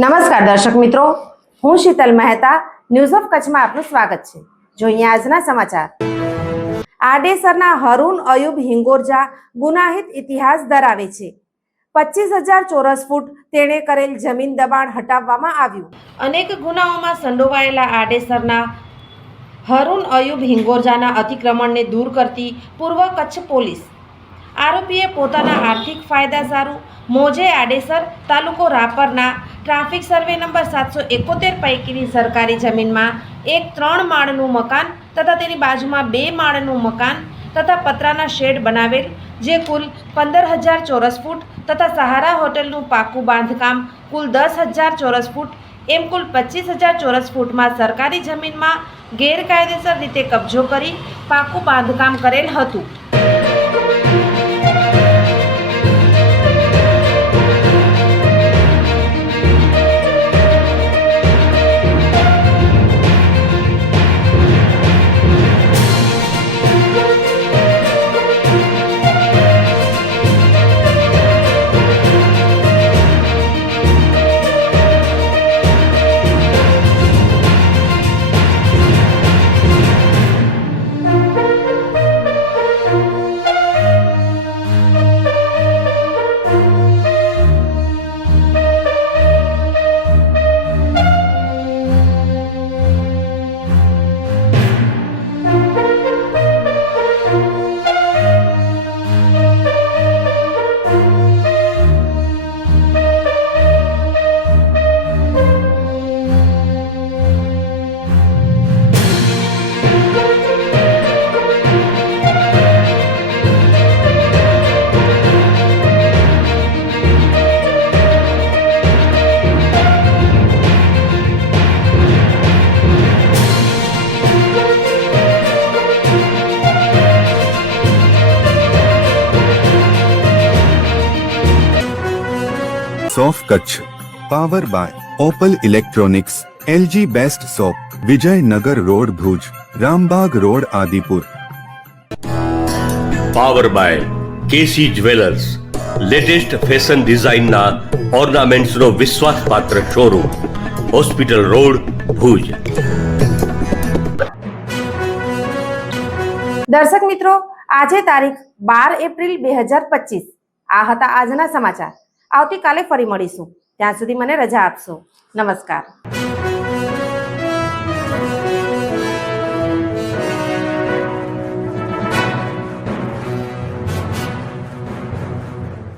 નમસ્કાર દર્શક મિત્રો, હું શીતલ મહેતા ન્યૂઝ ઓફ કચ્છમાં આપનું સ્વાગત છે। જોઈએ આજના સમાચાર। આડેસરના હરુન અયુબ હિંગોરજા ગુનાહિત ઇતિહાસ ધરાવે છે। 25,000 ચોરસ ફૂટ તેણે કરેલ જમીન દબાણ હટાવવામાં આવ્યું। અનેક ગુનાઓમાં સંડોવાયેલા આડેસરના હરુન અયુબ હિંગોરજાના અતિક્રમણને દૂર કરતી પૂર્વ કચ્છ પોલીસ આરોપીએ પોતાના આર્થિક ફાયદા સારું મોજે આડેસર તાલુકો રાપરના ટ્રાફિક સર્વે નંબર 771 પૈકીની સરકારી જમીનમાં એક 3 માળનું મકાન તથા તેની બાજુમાં 2 માળનું મકાન તથા પતરાના શેડ બનાવેલ, જે કુલ 15,000 ચોરસ ફૂટ તથા સહારા હોટલનું પાકું બાંધકામ કુલ 10,000 ચોરસ ફૂટ એમ કુલ 25,000 ચોરસ ફૂટમાં સરકારી જમીનમાં ગેરકાયદેસર રીતે કબજો કરી પાકું બાંધકામ કરેલ હતું। सोफ Kutch power by Opal electronics, LG best shop, Vijaynagar road Bhuj, Rambag road Adipur. Power by KC jewellers, latest fashion design ना ऑर्नामेंट्स नो विश्वासपात्र शोरूम, हॉस्पिटल रोड भुज। દર્શક મિત્રો, આજે તારીખ 12 એપ્રિલ 2025 આ હતા આજના સમાચાર। આવતીકાલે ફરી મળીશું, ત્યાં સુધી મને રજા આપશો। નમસ્કાર।